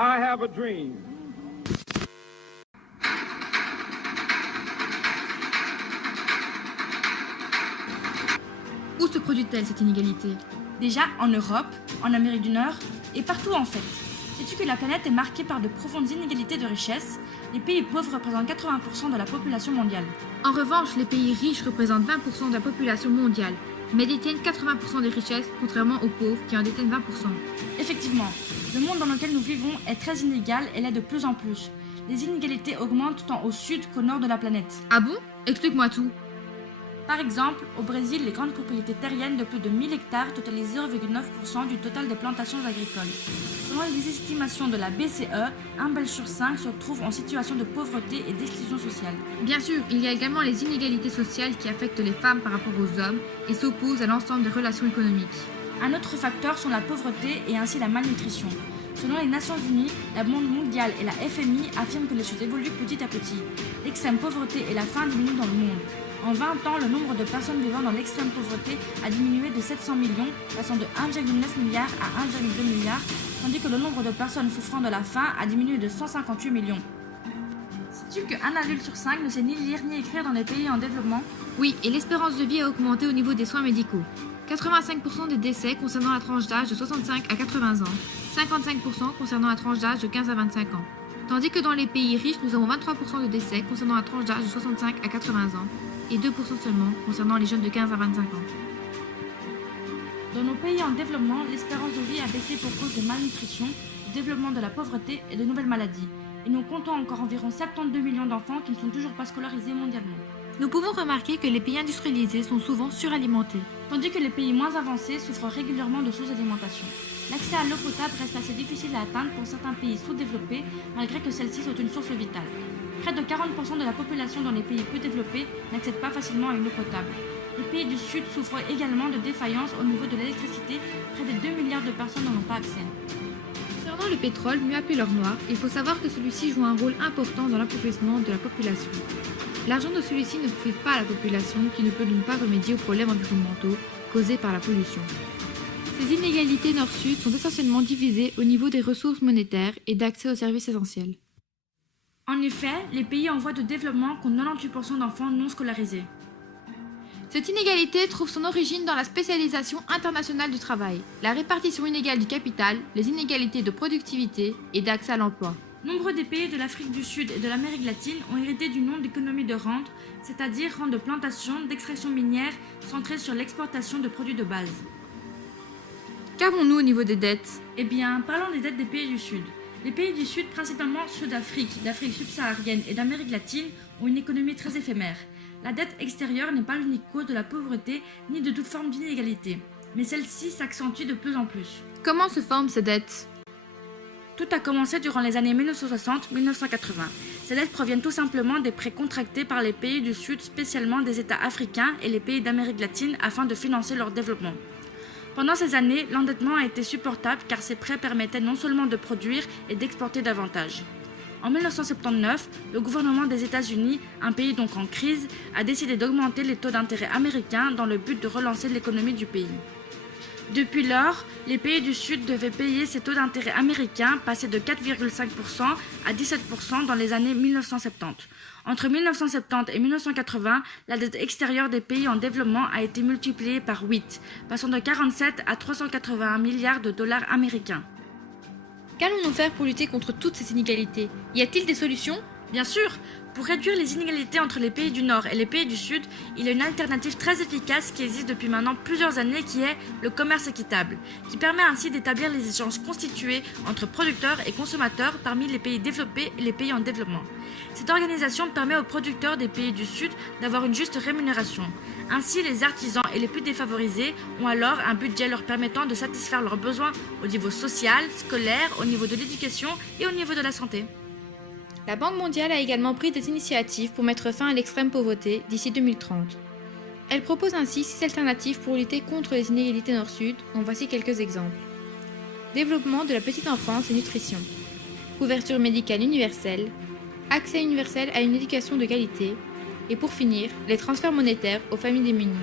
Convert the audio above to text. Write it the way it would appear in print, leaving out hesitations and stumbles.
I have a dream. Où se produit-elle cette inégalité? Déjà en Europe, en Amérique du Nord et partout en fait. Sais-tu que la planète est marquée par de profondes inégalités de richesse? Les pays pauvres représentent 80% de la population mondiale. En revanche, les pays riches représentent 20% de la population mondiale, mais détiennent 80% des richesses, contrairement aux pauvres qui en détiennent 20%. Effectivement, le monde dans lequel nous vivons est très inégal et l'est de plus en plus. Les inégalités augmentent tant au sud qu'au nord de la planète. Ah bon? Explique-moi tout. Par exemple, au Brésil, les grandes propriétés terriennes de plus de 1000 hectares totalisent 0,9% du total des plantations agricoles. Selon les estimations de la BCE, un Belge sur 5 se trouve en situation de pauvreté et d'exclusion sociale. Bien sûr, il y a également les inégalités sociales qui affectent les femmes par rapport aux hommes et s'opposent à l'ensemble des relations économiques. Un autre facteur sont la pauvreté et ainsi la malnutrition. Selon les Nations Unies, la Banque mondiale et la FMI affirment que les choses évoluent petit à petit. L'extrême pauvreté et la faim diminuent dans le monde. En 20 ans, le nombre de personnes vivant dans l'extrême pauvreté a diminué de 700 millions, passant de 1,9 milliard à 1,2 milliard, tandis que le nombre de personnes souffrant de la faim a diminué de 158 millions. Sais-tu qu'un adulte sur 5 ne sait ni lire ni écrire dans les pays en développement? Oui, et l'espérance de vie a augmenté au niveau des soins médicaux. 85% des décès concernant la tranche d'âge de 65 à 80 ans, 55% concernant la tranche d'âge de 15 à 25 ans. Tandis que dans les pays riches, nous avons 23% de décès concernant la tranche d'âge de 65 à 80 ans et 2% seulement concernant les jeunes de 15 à 25 ans. Dans nos pays en développement, l'espérance de vie a baissé pour cause de malnutrition, du développement de la pauvreté et de nouvelles maladies. Et nous comptons encore environ 72 millions d'enfants qui ne sont toujours pas scolarisés mondialement. Nous pouvons remarquer que les pays industrialisés sont souvent suralimentés, tandis que les pays moins avancés souffrent régulièrement de sous-alimentation. L'accès à l'eau potable reste assez difficile à atteindre pour certains pays sous-développés, malgré que celle-ci soit une source vitale. Près de 40% de la population dans les pays peu développés n'accède pas facilement à une eau potable. Les pays du Sud souffrent également de défaillances au niveau de l'électricité, près de 2 milliards de personnes n'en ont pas accès. Concernant le pétrole, mieux appelé l'or noir, il faut savoir que celui-ci joue un rôle important dans l'appauvrissement de la population. L'argent de celui-ci ne profite pas à la population qui ne peut donc pas remédier aux problèmes environnementaux causés par la pollution. Ces inégalités nord-sud sont essentiellement divisées au niveau des ressources monétaires et d'accès aux services essentiels. En effet, les pays en voie de développement comptent 98% d'enfants non scolarisés. Cette inégalité trouve son origine dans la spécialisation internationale du travail, la répartition inégale du capital, les inégalités de productivité et d'accès à l'emploi. Nombreux des pays de l'Afrique du Sud et de l'Amérique latine ont hérité du nom d'économie de rente, c'est-à-dire rente de plantation, d'extraction minière, centrée sur l'exportation de produits de base. Qu'avons-nous au niveau des dettes? Eh bien, parlons des dettes des pays du Sud. Les pays du Sud, principalement ceux d'Afrique subsaharienne et d'Amérique latine, ont une économie très éphémère. La dette extérieure n'est pas l'unique cause de la pauvreté ni de toute forme d'inégalité, mais celle-ci s'accentue de plus en plus. Comment se forment ces dettes? Tout a commencé durant les années 1960-1980. Ces dettes proviennent tout simplement des prêts contractés par les pays du Sud, spécialement des États africains et les pays d'Amérique latine, afin de financer leur développement. Pendant ces années, l'endettement a été supportable car ces prêts permettaient non seulement de produire et d'exporter davantage. En 1979, le gouvernement des États-Unis, un pays donc en crise, a décidé d'augmenter les taux d'intérêt américains dans le but de relancer l'économie du pays. Depuis lors, les pays du Sud devaient payer ces taux d'intérêt américains, passés de 4,5% à 17% dans les années 1970. Entre 1970 et 1980, la dette extérieure des pays en développement a été multipliée par 8, passant de 47 à 381 milliards de dollars américains. Qu'allons-nous faire pour lutter contre toutes ces inégalités? Y a-t-il des solutions? Bien sûr, pour réduire les inégalités entre les pays du Nord et les pays du Sud, il y a une alternative très efficace qui existe depuis maintenant plusieurs années qui est le commerce équitable, qui permet ainsi d'établir les échanges constitués entre producteurs et consommateurs parmi les pays développés et les pays en développement. Cette organisation permet aux producteurs des pays du Sud d'avoir une juste rémunération. Ainsi, les artisans et les plus défavorisés ont alors un budget leur permettant de satisfaire leurs besoins au niveau social, scolaire, au niveau de l'éducation et au niveau de la santé. La Banque mondiale a également pris des initiatives pour mettre fin à l'extrême pauvreté d'ici 2030. Elle propose ainsi 6 alternatives pour lutter contre les inégalités nord-sud, dont voici quelques exemples. Développement de la petite enfance et nutrition. Couverture médicale universelle. Accès universel à une éducation de qualité. Et pour finir, les transferts monétaires aux familles démunies.